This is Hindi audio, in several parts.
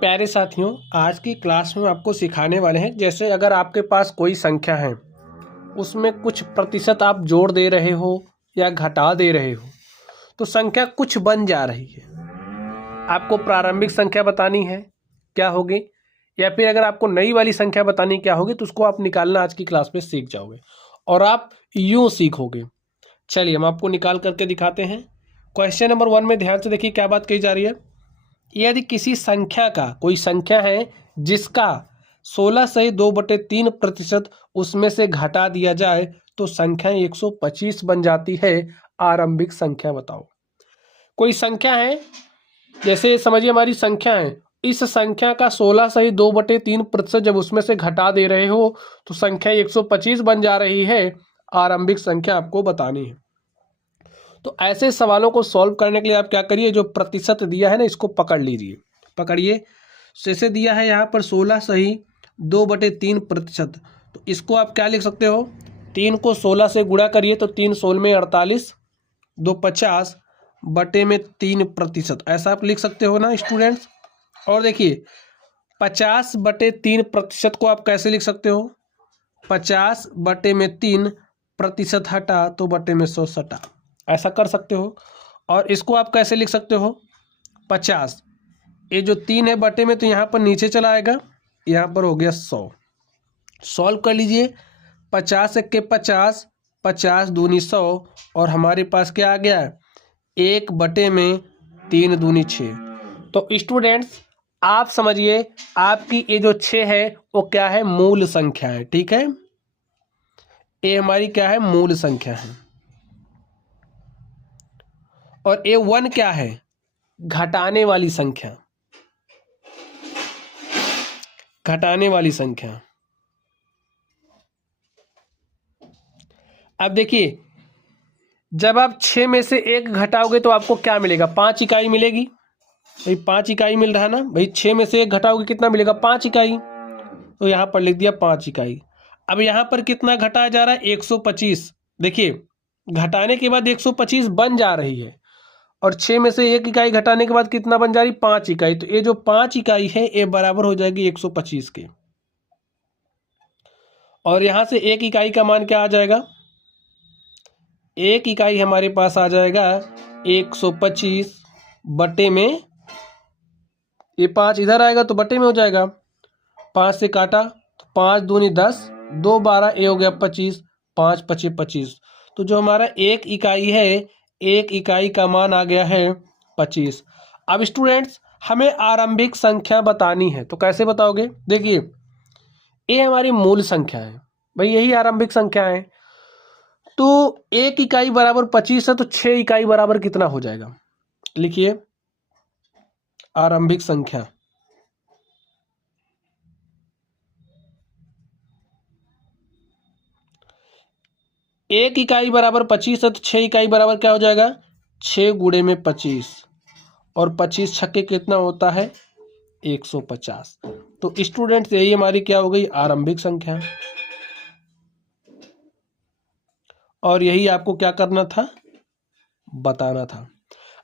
प्यारे साथियों, आज की क्लास में आपको सिखाने वाले हैं जैसे अगर आपके पास कोई संख्या है, उसमें कुछ प्रतिशत आप जोड़ दे रहे हो या घटा दे रहे हो तो संख्या कुछ बन जा रही है। आपको प्रारंभिक संख्या बतानी है क्या होगी, या फिर अगर आपको नई वाली संख्या बतानी क्या होगी तो उसको आप निकालना आज की क्लास में सीख जाओगे और आप यूँ सीखोगे। चलिए हम आपको निकाल करके दिखाते हैं। क्वेश्चन नंबर 1 में ध्यान से देखिए क्या बात कही जा रही है। यदि किसी संख्या का कोई संख्या है जिसका 16 से 2/3% उसमें से घटा दिया जाए तो संख्या 125 बन जाती है। आरंभिक संख्या बताओ। कोई संख्या है, जैसे समझिए हमारी संख्या है, इस संख्या का 16 से 2/3% जब उसमें से घटा दे रहे हो तो संख्या 125 बन जा रही है। आरंभिक संख्या आपको बतानी है। तो ऐसे सवालों को सॉल्व करने के लिए आप क्या करिए, जो प्रतिशत दिया है ना इसको पकड़ लीजिए। पकड़िए, जैसे दिया है यहाँ पर 16 सही 2/3%, तो इसको आप क्या लिख सकते हो, 3 को 16 से गुणा करिए तो 3 16 में 48, 2 50 बटे में 3%, ऐसा आप लिख सकते हो ना स्टूडेंट्स। और देखिए 50/3% को आप कैसे लिख सकते हो, 50/3% हटा तो बटे में 100 सटा, ऐसा कर सकते हो। और इसको आप कैसे लिख सकते हो, 50, ये जो 3 है बटे में तो यहाँ पर नीचे चला आएगा, यहाँ पर हो गया 100। सॉल्व कर लीजिए, 50 1 50, 50 दूनी 100 और हमारे पास क्या आ गया, 1/3 दूनी 6। तो स्टूडेंट्स आप समझिए आपकी ये जो 6 है वो क्या है, मूल संख्या है। ठीक है, ये हमारी क्या है, मूल संख्या है। और A1 क्या है, घटाने वाली संख्या, घटाने वाली संख्या। अब देखिए जब आप 6 में से 1 घटाओगे तो आपको क्या मिलेगा, 5 इकाई मिलेगी। भाई 5 इकाई मिल रहा है ना भाई, 6 में से 1 घटाओगे कितना मिलेगा, 5 इकाई। तो यहाँ पर लिख दिया 5 इकाई। अब यहाँ पर कितना घटाया जा रहा है, 125। देखिए घटाने के बाद 125 बन जा रही है और 6 में से 1 इकाई घटाने के बाद कितना बन जा रही, 5 इकाई। तो ये जो 5 इकाई है ये बराबर हो जाएगी 125 के। और यहाँ से 1 इकाई का मान क्या आ जाएगा, 1 इकाई हमारे पास आ जाएगा 125 बटे में, ये 5 इधर आएगा तो बटे में हो जाएगा, 5 से काटा तो 5 दूनी 10, 2 12, ये हो गया 25, 5 25 25। तो जो हमारा 1 इकाई है, 1 इकाई का मान आ गया है 25। अब स्टूडेंट्स हमें आरंभिक संख्या बतानी है, तो कैसे बताओगे, देखिए ये हमारी मूल संख्या है भाई, यही आरंभिक संख्या है। तो 1 इकाई बराबर 25 है तो 6 इकाई बराबर कितना हो जाएगा, लिखिए आरंभिक संख्या। एक इकाई बराबर 25 है तो 6 इकाई बराबर क्या हो जाएगा, 6 गुणे में 25 और 25 छक्के कितना होता है, 150। तो स्टूडेंट्स यही हमारी क्या हो गई, आरंभिक संख्या। और यही आपको क्या करना था, बताना था।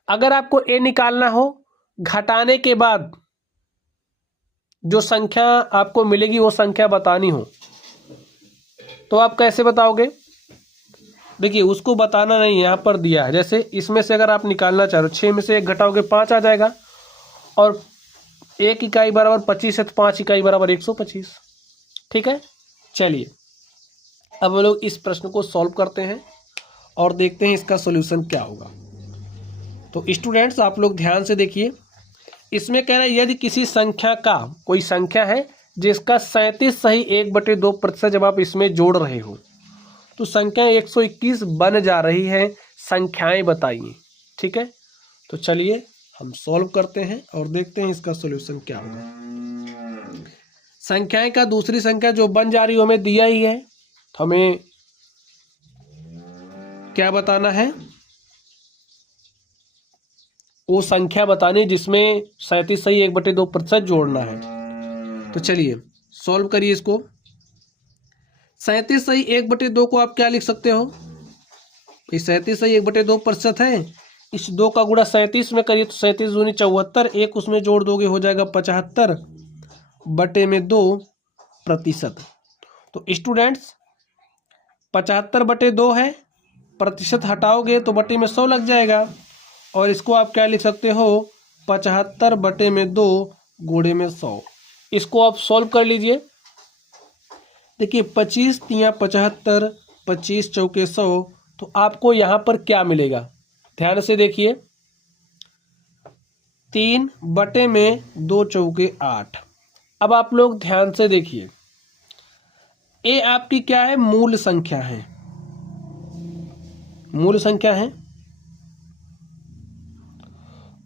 अगर आपको ए निकालना हो, घटाने के बाद जो संख्या आपको मिलेगी वो संख्या बतानी हो, तो आप कैसे बताओगे, देखिए उसको बताना नहीं, यहाँ पर दिया है। जैसे इसमें से अगर आप निकालना चाह रहे हो, 6 में से 1 घटाओगे 5 आ जाएगा, और 1 इकाई बराबर 25 है तो 5 इकाई बराबर 125। ठीक है, चलिए अब हम लोग इस प्रश्न को सॉल्व करते हैं और देखते हैं इसका सॉल्यूशन क्या होगा। तो स्टूडेंट्स आप लोग ध्यान से देखिए, इसमें कह रहा है यदि किसी संख्या का, कोई संख्या है जिसका 37 सही 1/2% जब आप इसमें जोड़ रहे हो तो संख्या 121 बन जा रही है, संख्याएं बताइए। ठीक है, तो चलिए हम सॉल्व करते हैं और देखते हैं इसका सॉल्यूशन क्या होगा। संख्याएं का दूसरी संख्या जो बन जा रही है हमें दिया ही है, तो हमें क्या बताना है, वो संख्या बतानी जिसमें 37 सही 1/2% जोड़ना है। तो चलिए सॉल्व करिए इसको। 37 सही 1/2 को आप क्या लिख सकते हो, 37 सही 1/2% है, इस 2 का गुणा 37 में करिए तो 37 दूनी 74, एक उसमें जोड़ दोगे हो जाएगा 75/2%। तो स्टूडेंट्स 75/2 है, प्रतिशत हटाओगे तो बटे में 100 लग जाएगा, और इसको आप क्या लिख सकते हो 75/2 गुणे में 100। इसको आप सॉल्व कर लीजिए। देखिए 25 तिया 75, 25 चौके 100, तो आपको यहाँ पर क्या मिलेगा, ध्यान से देखिए 3/2 चौके 8। अब आप लोग ध्यान से देखिए, ए आपकी क्या है, मूल संख्या है, मूल संख्या है,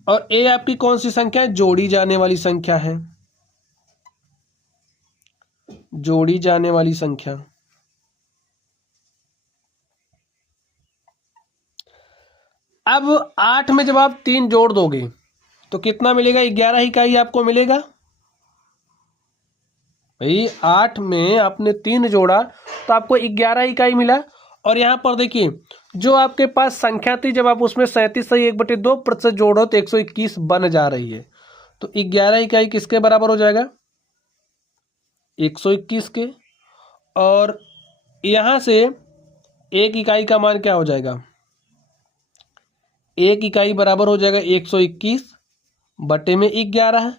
और ए आपकी कौन सी संख्या है, जोड़ी जाने वाली संख्या है, जोड़ी जाने वाली संख्या। अब 8 में जब आप 3 जोड़ दोगे तो कितना मिलेगा, 11 इकाई आपको मिलेगा। भाई 8 में आपने 3 जोड़ा तो आपको 11 इकाई मिला। और यहाँ पर देखिए जो आपके पास संख्या थी, जब आप उसमें 37 से 1/2% जोड़ो तो 121 बन जा रही है। तो 11 इकाई किसके बराबर हो जाएगा, 121 के। और यहाँ से 1 इकाई का मान क्या हो जाएगा, 1 इकाई बराबर हो जाएगा 121 बटे में 11,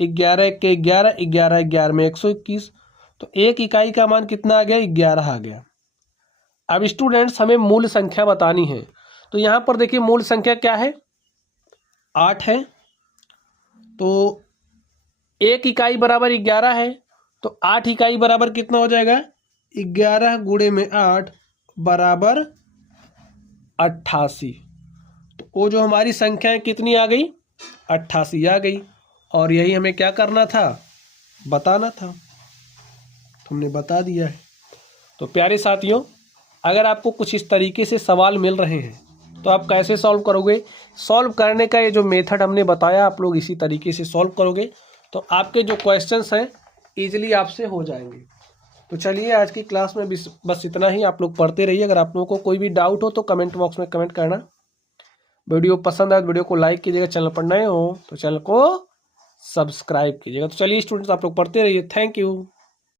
11 के 11, 11 11 में 121, तो 1 इकाई का मान कितना आ गया, 11 आ गया। अब स्टूडेंट्स हमें मूल संख्या बतानी है, तो यहाँ पर देखिए मूल संख्या क्या है, 8 है, तो 1 इकाई बराबर 11 है, तो 8 इकाई बराबर कितना हो जाएगा, 11 गुणे में 8 बराबर 88। तो वो जो हमारी संख्या है कितनी आ गई, 88 आ गई। और यही हमें क्या करना था, बताना था, तुमने बता दिया है। तो प्यारे साथियों, अगर आपको कुछ इस तरीके से सवाल मिल रहे हैं तो आप कैसे सॉल्व करोगे, सॉल्व करने का ये जो मेथड हमने बताया आप लोग इसी तरीके से सॉल्व करोगे तो आपके जो क्वेश्चंस हैं ईजिली आपसे हो जाएंगे। तो चलिए आज की क्लास में बस इतना ही, आप लोग पढ़ते रहिए। अगर आप लोगों को कोई भी डाउट हो तो कमेंट बॉक्स में कमेंट करना। वीडियो पसंद आए तो वीडियो को लाइक कीजिएगा, चैनल पर नए हो तो चैनल को सब्सक्राइब कीजिएगा। तो चलिए स्टूडेंट्स आप लोग पढ़ते रहिए। Thank you.